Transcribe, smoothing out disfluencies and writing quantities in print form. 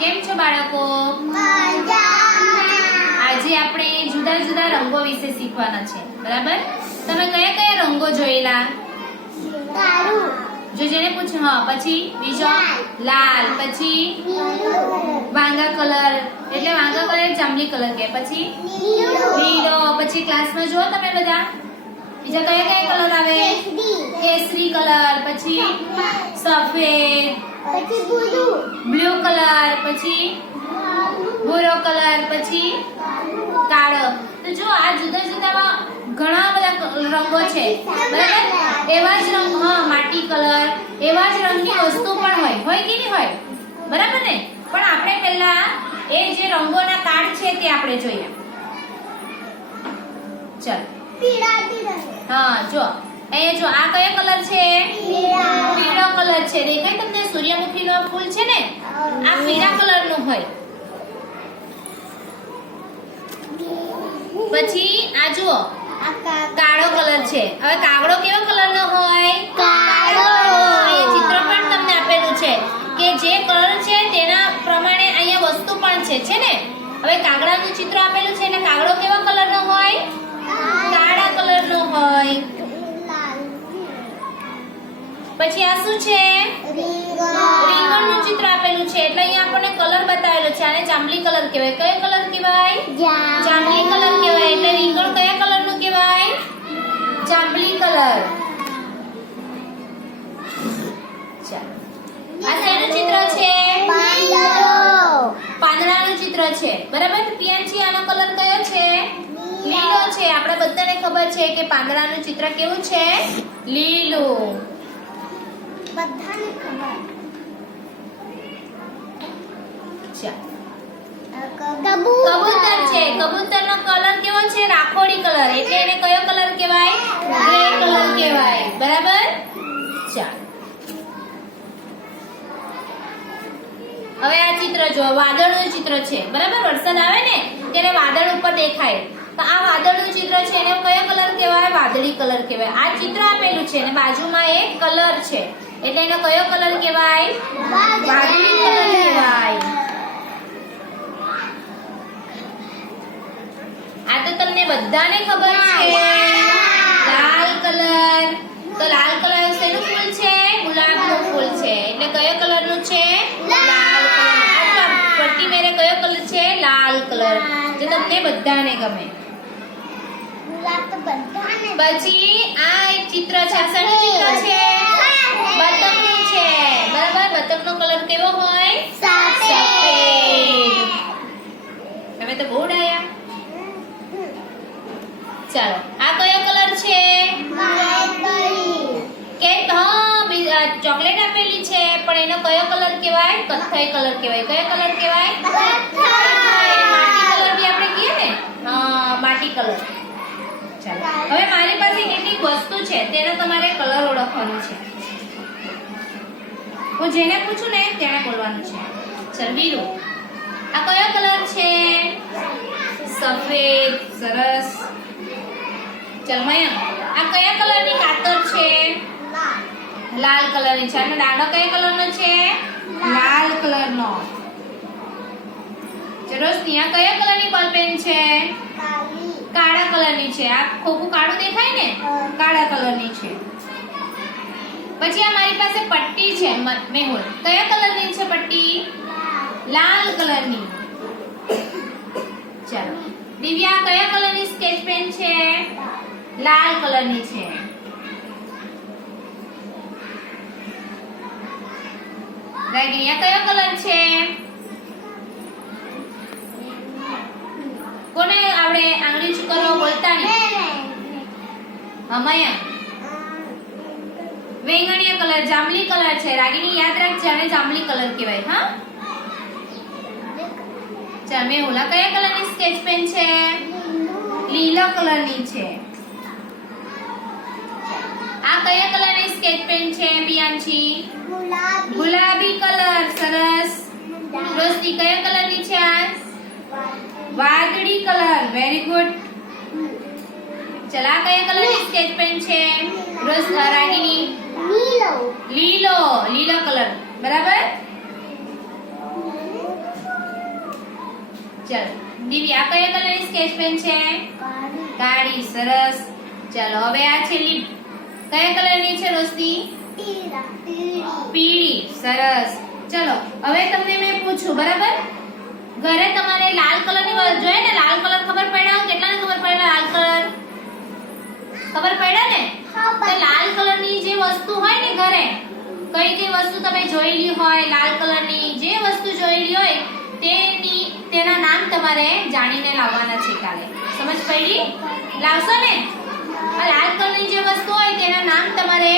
કેમ છો બાળકો? આજે આપણે જુદા જુદા રંગો વિશે શીખવાના છે, બરાબર? તમે કયા કયા રંગો જોયેલા? જો જેને પૂછો હા, પછી બીજો લાલ, પછી વાંગા કલર, એટલે વાંગા કલર જાંબલી કલર કે, પછી લીલો, પછી ક્લાસમાં જો તમે બધા બીજા કયા કયા કલર આવે? કેસરી કલર, પછી સફેદ, બ્લુ કલર, પછી ભૂરો કલર, પછી કાળો. તો જો આ જુદા જુદા ઘણા બધા રંગો છે, બરાબર? એવા જ રંગ, હા, માટી કલર, એવા જ રંગની વસ્તુ પણ હોય કે નહીં હોય? બરાબર ને? પણ આપણે પહેલા એ જે રંગોના કાર્ડ છે તે આપણે જોઈએ. ચાલ, હા, જો અહીંયા જો આ કયો કલર છે? પીળો કલર છે. દેખાય તમને? સૂર્યમુખીનો ફૂલ છે ને, આ પીળા કલરનું હોય. પછી આ જુઓ, કાળો કલર છે. હવે કાગડો કેવો કલરનો હોય? કાળો. એ ચિત્ર પણ તમને આપેલું છે કે જે કલર છે તેના પ્રમાણે અહીંયા વસ્તુ પણ છે ને? હવે કાગડાનું ચિત્ર આપેલું છે એટલે કાગડો કેવા કલરનો હોય? કાળા કલરનો હોય. પછી આ શું છે? રીંગણનું ચિત્ર આપેલું છે એટલે અહીંયા આપણને કલર બતાવેલો છે. આને જાંબલી કલર કહેવાય. કયો કલર કહેવાય? જાંબલી કલર કહેવાય. એટલે રીંગણ કયા કલરનું કહેવાય? જાંબલી કલર. ચાલો, આ શેનું ચિત્ર છે? પાંદડાનું ચિત્ર છે, બરાબર? પિયાંચી, આનો કલર કયો છે? લીલો છે. આપણે બધાને ખબર છે કે પાંદડાનું ચિત્ર કેવું છે? લીલું. બધાને ખબર. કબૂતર છે. કબૂતરનો કલર કેવો છે? રાખોડી કલર. એટલે એને કયો કલર કહેવાય? ગ્રે કલર કહેવાય, બરાબર? ચાલો, હવે આ ચિત્ર જો, વાદળનું ચિત્ર છે, બરાબર? વરસાદ આવે ને ત્યારે વાદળ ઉપર દેખાય, તો આ વાદળનું ચિત્ર છે એને કયો કલર કહેવાય? વાદળી કલર કહેવાય. આ ચિત્ર આપેલું છે અને બાજુમાં એક કલર છે એટલે એનો કયો કલર કહેવાય? વાદળી કલર કહેવાય. આ તો તમને બધાને ખબર છે. લાલ કલર. તો લાલ કલર શેનું ફૂલ છે? ગુલાબનું ફૂલ છે. એટલે કયો કલરનું છે? લાલ કલર. આ પટ્ટી મેરે કયો કલર છે? લાલ કલર. જે તમને બધાને ગમે. પછી આ એક ચિત્ર છે. આ શેનું ચિત્ર છે? બતકનું છે, બરાબર? બતકનો કલર કેવો હોય? સફેદ. તમે તો બહુ ડાયા. ચાલો, આ કયો કલર છે? કે હા, ચોકલેટ આપેલી છે પણ એનો કયો કલર કહેવાય? કથ્થઈ કલર કહેવાય. કયો કલર કહેવાય? માટી કલર બી આપણે કહીએ ને, હા, માટી કલર. ચાલો, હવે મારી પાસે કેટલીક વસ્તુ છે તેનો તમારે કલર ઓળખવાનો છે. હું જેને પૂછું ને તેને બોલવાનું છે. ચાલ, વીરુ, આ કયો કલર છે? સફેદ. સરસ. ચાલ, મયંક, આ કયા કલરની કાતર છે? લાલ કલરની છે. અને દાંડો કયા કલરનો છે? લાલ કલરનો. રોશની, આ કયા કલરની બોલપેન છે? કાળા કલરની છે. આ ખોખું કાળું દેખાય ને, કાળા કલરની છે. પછી આ મારી પાસે પટ્ટી છે. મેહુલ, કયા કલરની છે પટ્ટી? લાલ કલરની. ચાલો, દિવ્યા, કયા કલરની સ્કેચ પેન છે? લાલ કલરની છે. રાગી, આ કયો કલર છે? કોને આવડે? આંગળી કરો, બોલતા નહીં. મયા, વેંગણીયા કલર, જાંબલી કલર છે. રાગીની યાદ રાખજે, આને જાંબલી કલર કહેવાય. હા, ચાલ, મેહુલ, આ કયા કલરની સ્કેચ પેન છે? લીલા કલરની છે. આ કયા કલરની સ્કેચ પેન છે? પિયાંચી, ગુલાબી કલર. સરસ. રોશની, કયા કલરની છે? આ વાદળી કલર. Very good. ચલા, કયા કલરની સ્કેચ પેન છે? રાગીની લીલો. લીલો કલર, બરાબર? ચાલો દીવી આ કયા કલરની સ્કેચ પેન છે? કાળી. સરસ. ચાલો હવે આ છેલ્લી કયા કલરની છે રોશની? પીળી. સરસ. ચલો હવે તમને મેં પૂછું, બરાબર? ઘરે તમારે લાલ કલરની જોઈએ ને, લાલ કલર ખબર પડ્યો? કેટલાને ખબર પડ્યો લાલ કલર? ખબર પડ્યો ને? તો લાલ કલરની જે વસ્તુ હોય ને ઘરે, કઈ કઈ વસ્તુ તમે જોયેલી હોય લાલ કલરની, જે વસ્તુ જોયેલી હોય તેના નામ તમારે જાણીને લાવવાના છે કાલે. સમજ પડી? લાવશો ને? આ લાલ કલરની જે વસ્તુ હોય તેના નામ તમારે